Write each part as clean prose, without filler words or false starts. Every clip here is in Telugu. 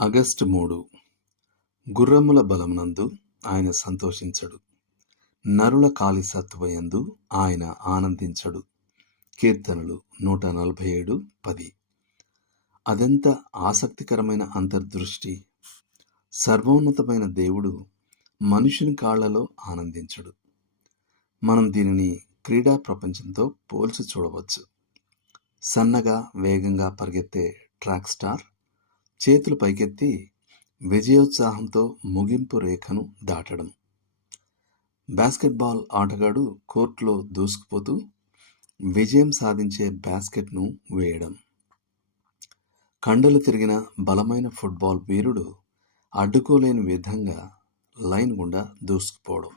ఆగస్టు 3. గుర్రముల బలమునందు ఆయన సంతోషించడు, నరుల కాలి సత్తువయందు ఆయన ఆనందించడు. కీర్తనలు 147:10. అదెంత ఆసక్తికరమైన అంతర్దృష్టి! సర్వోన్నతమైన దేవుడు మనుషుని కాళ్లలో ఆనందించడు. మనం దీనిని క్రీడా ప్రపంచంతో పోల్చి చూడవచ్చు. సన్నగా వేగంగా పరిగెత్తే ట్రాక్ స్టార్ చేతులు పైకెత్తి విజయోత్సాహంతో ముగింపు రేఖను దాటడం. బాస్కెట్బాల్ ఆటగాడు కోర్టులో దూసుకుపోతూ విజయం సాధించే బాస్కెట్ను వేయడం. కండలు తిరిగిన బలమైన ఫుట్బాల్ వీరుడు అడ్డుకోలేని విధంగా లైన్ గుండా దూసుకుపోవడం.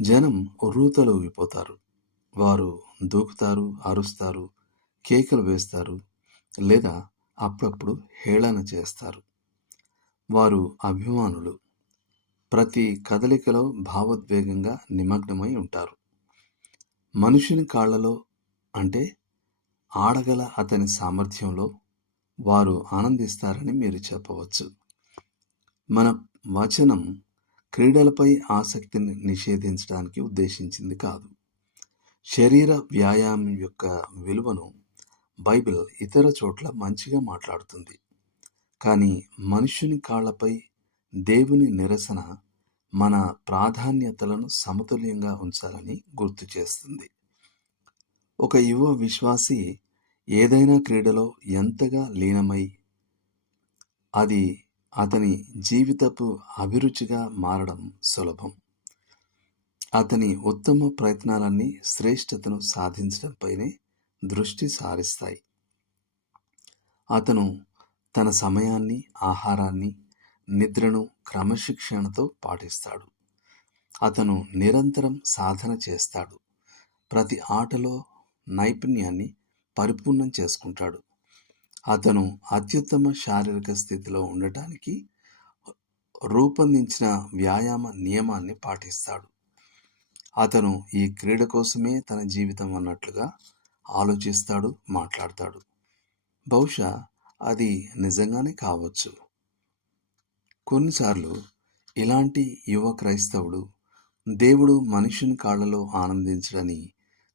జనం ఉర్రూతలూగిపోతారు. వారు దూకుతారు, అరుస్తారు, కేకలు వేస్తారు, లేదా అప్పుడప్పుడు హేళన చేస్తారు. వారు అభిమానులు. ప్రతి కదలికలో భావోద్వేగంగా నిమగ్నమై ఉంటారు. మనుషుని కాళ్లలో అంటే ఆడగల అతని సామర్థ్యంలో వారు ఆనందిస్తారని మీరు చెప్పవచ్చు. మన వచనం క్రీడలపై ఆసక్తిని నిషేధించడానికి ఉద్దేశించింది కాదు. శరీర వ్యాయామం యొక్క విలువను బైబిల్ ఇతర చోట్ల మంచిగా మాట్లాడుతుంది. కానీ మనుషుని కాళ్లపై దేవుని నిరసన మన ప్రాధాన్యతలను సమతుల్యంగా ఉంచాలని గుర్తు చేస్తుంది. ఒక యువ విశ్వాసి ఏదైనా క్రీడలో ఎంతగా లీనమై అది అతని జీవితపు అభిరుచిగా మారడం సులభం. అతని ఉత్తమ ప్రయత్నాలన్నీ శ్రేష్టతను సాధించడంపైనే దృష్టి సారిస్తాయి. అతను తన సమయాన్ని, ఆహారాన్ని, నిద్రను క్రమశిక్షణతో పాటిస్తాడు. అతను నిరంతరం సాధన చేస్తాడు. ప్రతి ఆటలో నైపుణ్యాన్ని పరిపూర్ణం చేసుకుంటాడు. అతను అత్యుత్తమ శారీరక స్థితిలో ఉండటానికి రూపొందించిన వ్యాయామ నియమాన్ని పాటిస్తాడు. అతను ఈ క్రీడ కోసమే తన జీవితం అన్నట్లుగా ఆలోచిస్తాడు, మాట్లాడతాడు. బహుశా అది నిజంగానే కావచ్చు. కొన్నిసార్లు ఇలాంటి యువ క్రైస్తవుడు దేవుడు మనుషుని కాళ్లలో ఆనందించడని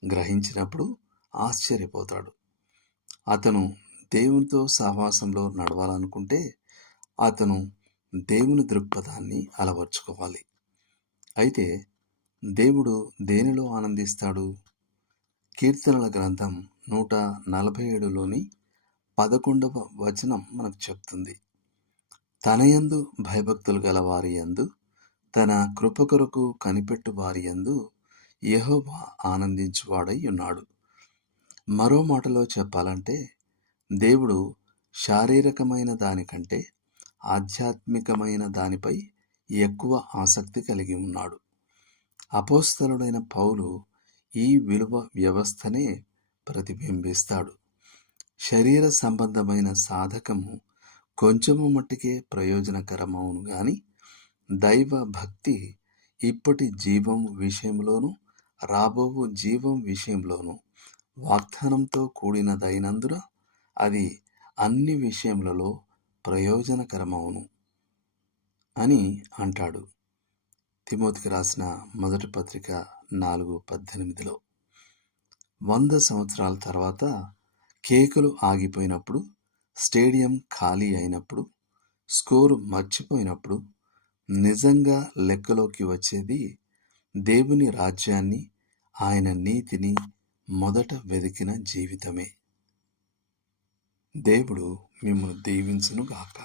గ్రహించినప్పుడు ఆశ్చర్యపోతాడు. అతను దేవునితో సహవాసంలో నడవాలనుకుంటే అతను దేవుని దృక్పథాన్ని అలవర్చుకోవాలి. అయితే దేవుడు దేనిలో ఆనందిస్తాడు? కీర్తనల గ్రంథం 147లోని 11వ వచనం మనకు చెప్తుంది. తనయందు భయభక్తులు గల వారి యందు, తన కృప కొరకు కనిపెట్టు వారి యందు యెహోవా ఆనందించువాడై ఉన్నాడు. మరో మాటలో చెప్పాలంటే దేవుడు శారీరకమైన దానికంటే ఆధ్యాత్మికమైన దానిపై ఎక్కువ ఆసక్తి కలిగి ఉన్నాడు. అపోస్తలుడైన పౌలు ఈ విలువ వ్యవస్థనే ప్రతిబింబిస్తాడు. శరీర సంబంధమైన సాధకము కొంచెము మట్టికే ప్రయోజనకరమవును గాని దైవ భక్తి ఇప్పటి జీవం విషయంలోనూ రాబోవు జీవం విషయంలోనూ వాగ్దానంతో కూడినదైనందున అది అన్ని విషయములలో ప్రయోజనకరమవును అని అంటాడు. తిమోతికి రాసిన మొదటి పత్రిక 4:18లో. 100 సంవత్సరాల తర్వాత కేకులు ఆగిపోయినప్పుడు, స్టేడియం ఖాళీ అయినప్పుడు, స్కోరు మర్చిపోయినప్పుడు నిజంగా లెక్కలోకి వచ్చేది దేవుని రాజ్యాన్ని, ఆయన నీతిని మొదట వెదికిన జీవితమే. దేవుడు మిమ్మల్ని దీవించునుగాక.